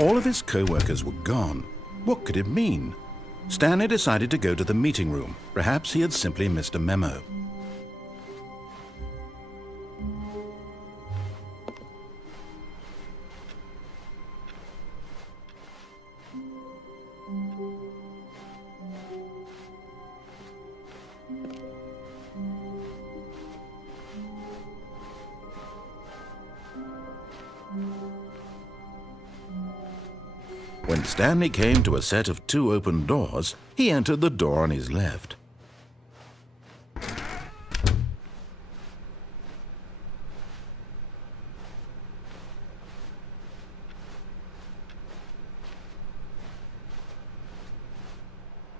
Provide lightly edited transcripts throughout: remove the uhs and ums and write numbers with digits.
All of his co-workers were gone. What could it mean? Stanley decided to go to the meeting room. Perhaps he had simply missed a memo. When Stanley came to a set of 2 open doors, he entered the door on his left.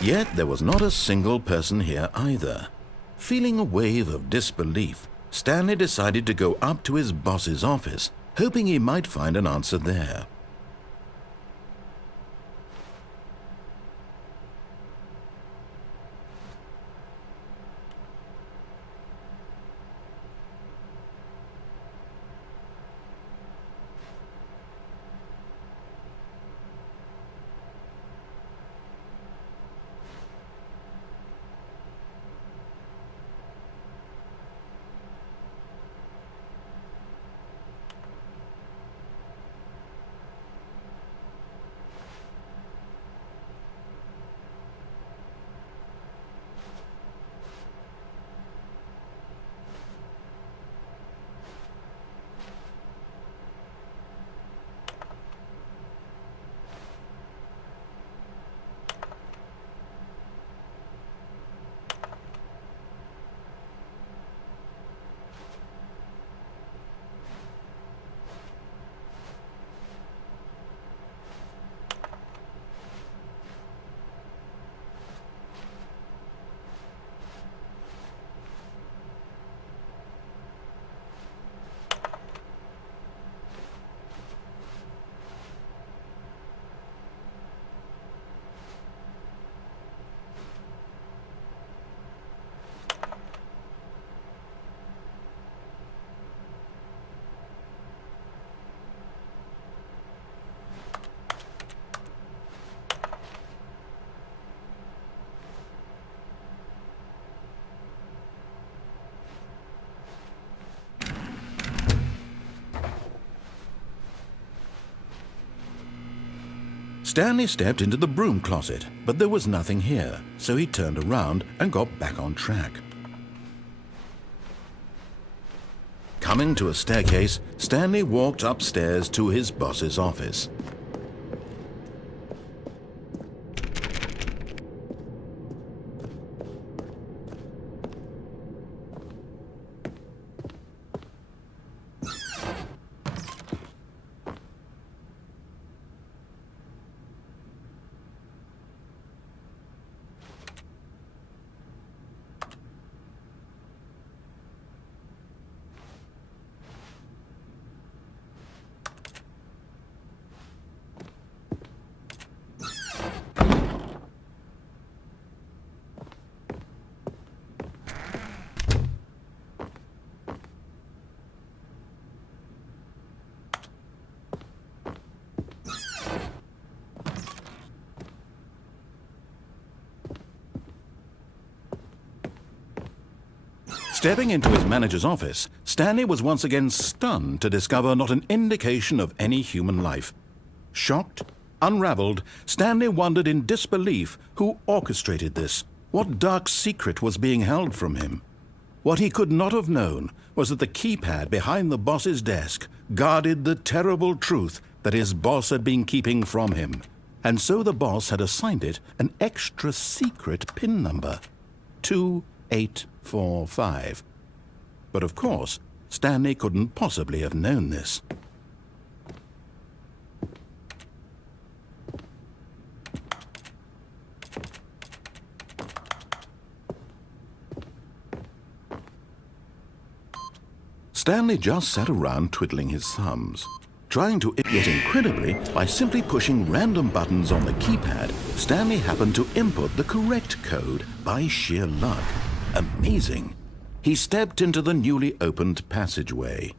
Yet there was not a single person here either. Feeling a wave of disbelief, Stanley decided to go up to his boss's office, hoping he might find an answer there. Stanley stepped into the broom closet, but there was nothing here, so he turned around and got back on track. Coming to a staircase, Stanley walked upstairs to his boss's office. Stepping into his manager's office, Stanley was once again stunned to discover not an indication of any human life. Shocked, unraveled, Stanley wondered in disbelief who orchestrated this. What dark secret was being held from him? What he could not have known was that the keypad behind the boss's desk guarded the terrible truth that his boss had been keeping from him. And so the boss had assigned it an extra secret PIN number, 2845. But of course, Stanley couldn't possibly have known this. Stanley just sat around twiddling his thumbs, trying to, yet incredibly, by simply pushing random buttons on the keypad, Stanley happened to input the correct code by sheer luck. Amazing. he stepped into the newly opened passageway.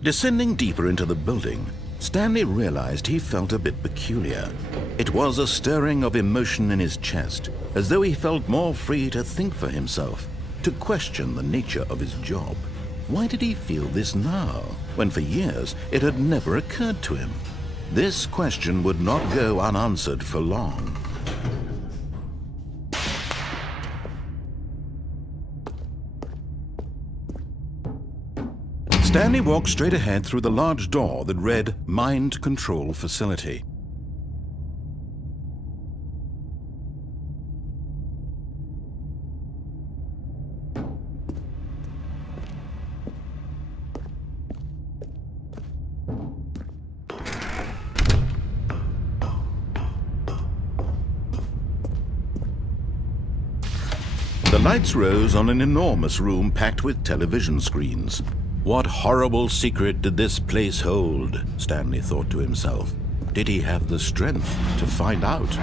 Descending deeper into the building, Stanley realized he felt a bit peculiar. It was a stirring of emotion in his chest, as though he felt more free to think for himself, to question the nature of his job. Why did he feel this now, when for years it had never occurred to him? This question would not go unanswered for long. Stanley walked straight ahead through the large door that read Mind Control Facility. The lights rose on an enormous room packed with television screens. What horrible secret did this place hold? Stanley thought to himself. Did he have the strength to find out?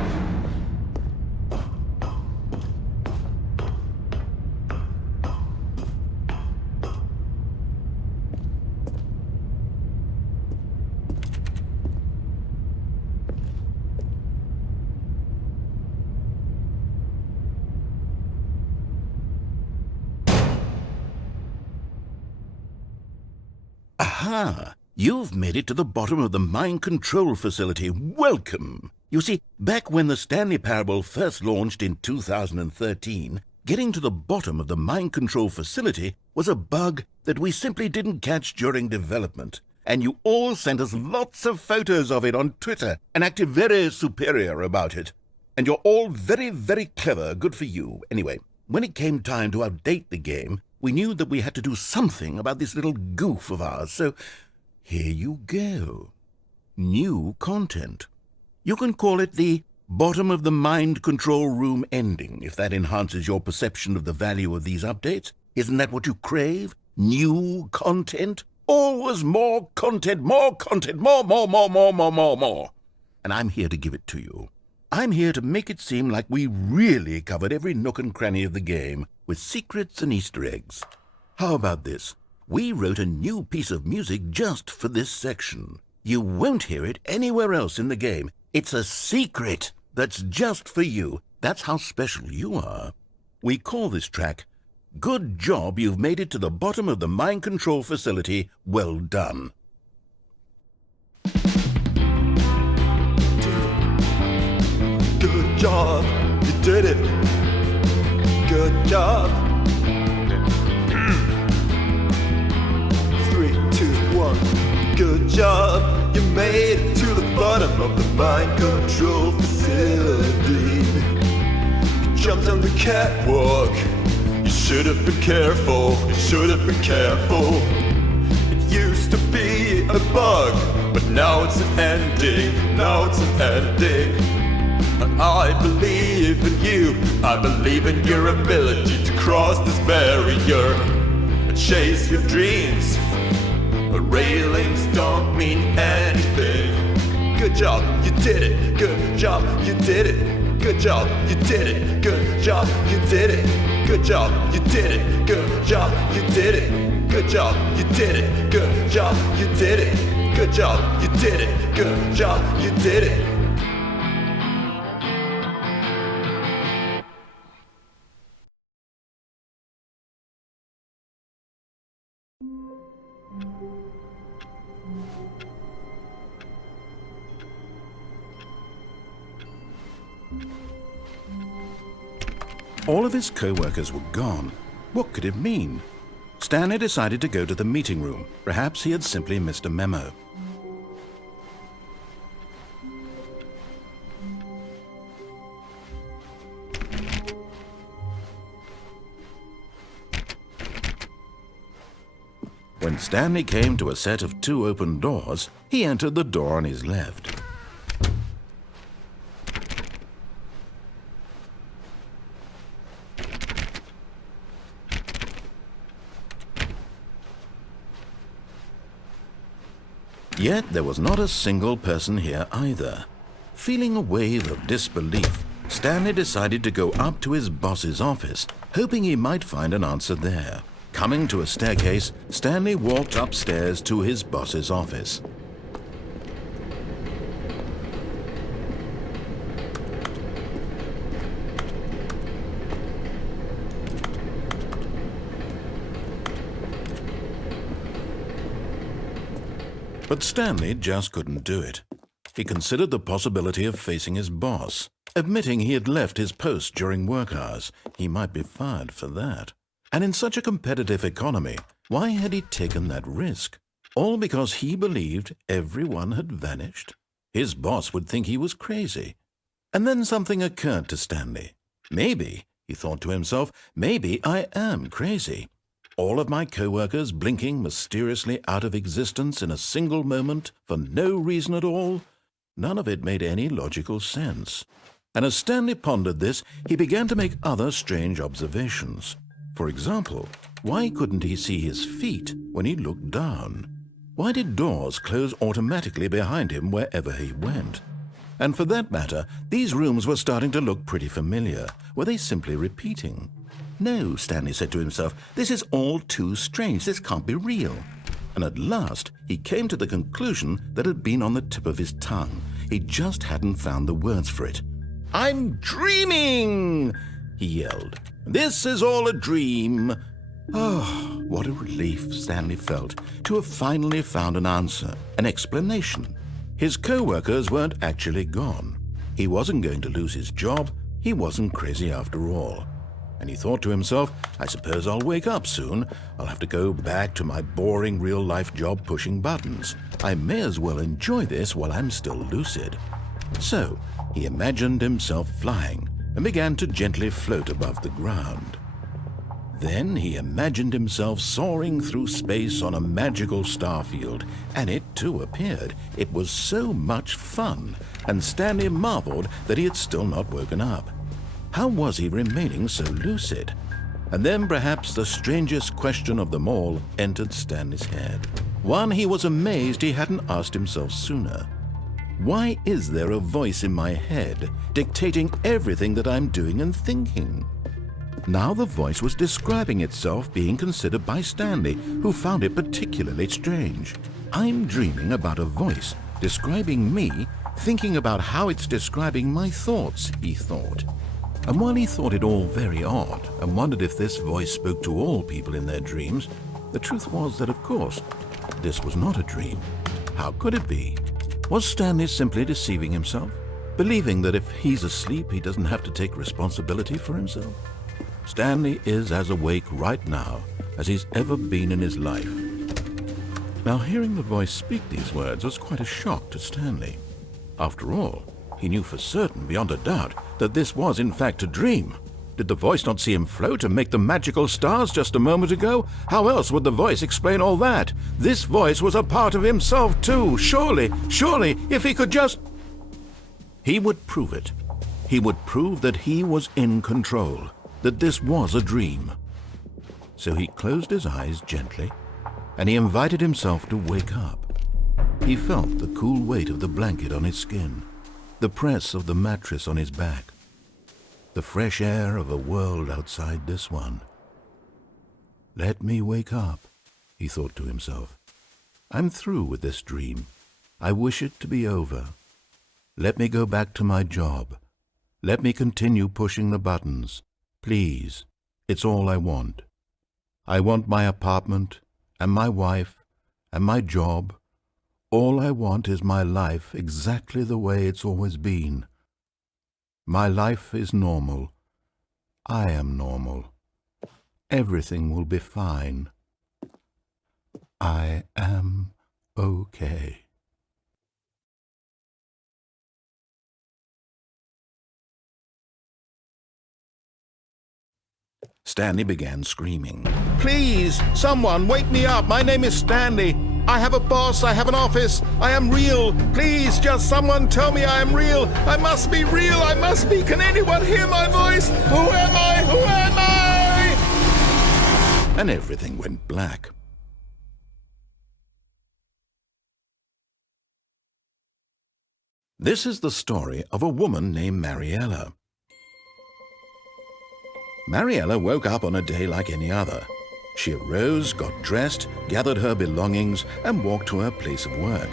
Aha! You've made it to the bottom of the mind control facility. Welcome! You see, back when the Stanley Parable first launched in 2013, getting to the bottom of the mind control facility was a bug that we simply didn't catch during development. And you all sent us lots of photos of it on Twitter and acted very superior about it. And you're all very, very clever. Good for you. Anyway, when it came time to update the game, we knew that we had to do something about this little goof of ours, so here you go. New content. You can call it the bottom of the mind control room ending, if that enhances your perception of the value of these updates. Isn't that what you crave? New content? Always more content, more content, more. And I'm here to give it to you. I'm here to make it seem like we really covered every nook and cranny of the game, with secrets and Easter eggs. How about this? We wrote a new piece of music just for this section. You won't hear it anywhere else in the game. It's a secret that's just for you. That's how special you are. We call this track, Good Job You've Made It to the Bottom of the Mind Control Facility. Well done. Good job, you did it. Good job. 3, 2, 1. Good job, you made it to the bottom of the mind control facility. You jumped on the catwalk. You should have been careful. You should have been careful. It used to be a bug, but now it's an ending. Now it's an ending. I believe in you. I believe in your ability to cross this barrier and chase your dreams. But railings don't mean anything. Good job, you did it. Good job, you did it. Good job, you did it. Good job, you did it. Good job, you did it. Good job, you did it. Good job, you did it. Good job, you did it. Good job, you did it. Good job, you did it. All of his co-workers were gone. What could it mean? Stanley decided to go to the meeting room. Perhaps he had simply missed a memo. When Stanley came to a set of 2 open doors, he entered the door on his left. Yet there was not a single person here either. Feeling a wave of disbelief, Stanley decided to go up to his boss's office, hoping he might find an answer there. Coming to a staircase, Stanley walked upstairs to his boss's office. But Stanley just couldn't do it. He considered the possibility of facing his boss. Admitting he had left his post during work hours, he might be fired for that. And in such a competitive economy, why had he taken that risk? All because he believed everyone had vanished? His boss would think he was crazy. And then something occurred to Stanley. Maybe, he thought to himself, maybe I am crazy. All of my co-workers blinking mysteriously out of existence in a single moment for no reason at all? None of it made any logical sense. And as Stanley pondered this, he began to make other strange observations. For example, why couldn't he see his feet when he looked down? Why did doors close automatically behind him wherever he went? And for that matter, these rooms were starting to look pretty familiar. Were they simply repeating? No, Stanley said to himself, this is all too strange. This can't be real. And at last, he came to the conclusion that had been on the tip of his tongue. He just hadn't found the words for it. "I'm dreaming!" he yelled. "This is all a dream." Oh, what a relief Stanley felt to have finally found an answer, an explanation. His co-workers weren't actually gone. He wasn't going to lose his job. He wasn't crazy after all. And he thought to himself, I suppose I'll wake up soon. I'll have to go back to my boring real-life job pushing buttons. I may as well enjoy this while I'm still lucid. So he imagined himself flying and began to gently float above the ground. Then he imagined himself soaring through space on a magical starfield, and it too appeared. It was so much fun, and Stanley marveled that he had still not woken up. How was he remaining so lucid? And then perhaps the strangest question of them all entered Stanley's head. One he was amazed he hadn't asked himself sooner. Why is there a voice in my head dictating everything that I'm doing and thinking? Now the voice was describing itself being considered by Stanley, who found it particularly strange. I'm dreaming about a voice describing me, thinking about how it's describing my thoughts, he thought. And while he thought it all very odd and wondered if this voice spoke to all people in their dreams, the truth was that, of course, this was not a dream. How could it be? Was Stanley simply deceiving himself, believing that if he's asleep, he doesn't have to take responsibility for himself? Stanley is as awake right now as he's ever been in his life. Now, hearing the voice speak these words was quite a shock to Stanley. After all, he knew for certain, beyond a doubt, that this was in fact a dream. Did the voice not see him float and make the magical stars just a moment ago? How else would the voice explain all that? This voice was a part of himself too. Surely, if he could just... He would prove it. He would prove that he was in control, that this was a dream. So he closed his eyes gently, and he invited himself to wake up. He felt the cool weight of the blanket on his skin, the press of the mattress on his back, the fresh air of a world outside this one. Let me wake up, he thought to himself. I'm through with this dream. I wish it to be over. Let me go back to my job. Let me continue pushing the buttons. Please, it's all I want. I want my apartment and my wife and my job. All I want is my life exactly the way it's always been. My life is normal. I am normal. Everything will be fine. I am okay. Stanley began screaming. Please, someone, wake me up. My name is Stanley. I have a boss. I have an office. I am real. Please, just someone tell me I am real. I must be real. I must be. Can anyone hear my voice? Who am I? Who am I? And everything went black. This is the story of a woman named Mariella. Mariella woke up on a day like any other. She arose, got dressed, gathered her belongings, and walked to her place of work.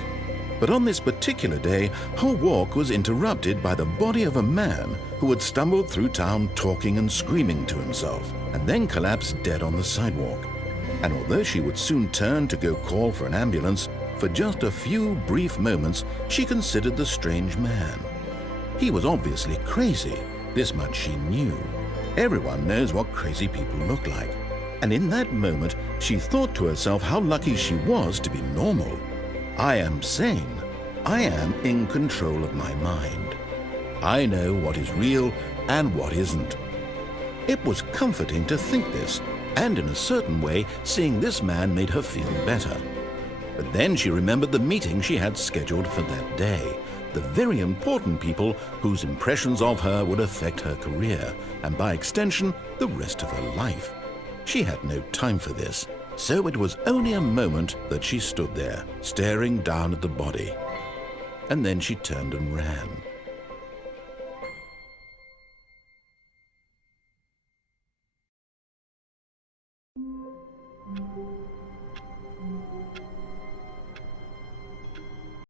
But on this particular day, her walk was interrupted by the body of a man who had stumbled through town talking and screaming to himself, and then collapsed dead on the sidewalk. And although she would soon turn to go call for an ambulance, for just a few brief moments she considered the strange man. He was obviously crazy, this much she knew. Everyone knows what crazy people look like. And in that moment, she thought to herself how lucky she was to be normal. I am sane. I am in control of my mind. I know what is real and what isn't. It was comforting to think this, and in a certain way, seeing this man made her feel better. But then she remembered the meeting she had scheduled for that day. The very important people whose impressions of her would affect her career, and by extension, the rest of her life. She had no time for this, so it was only a moment that she stood there, staring down at the body. And then she turned and ran.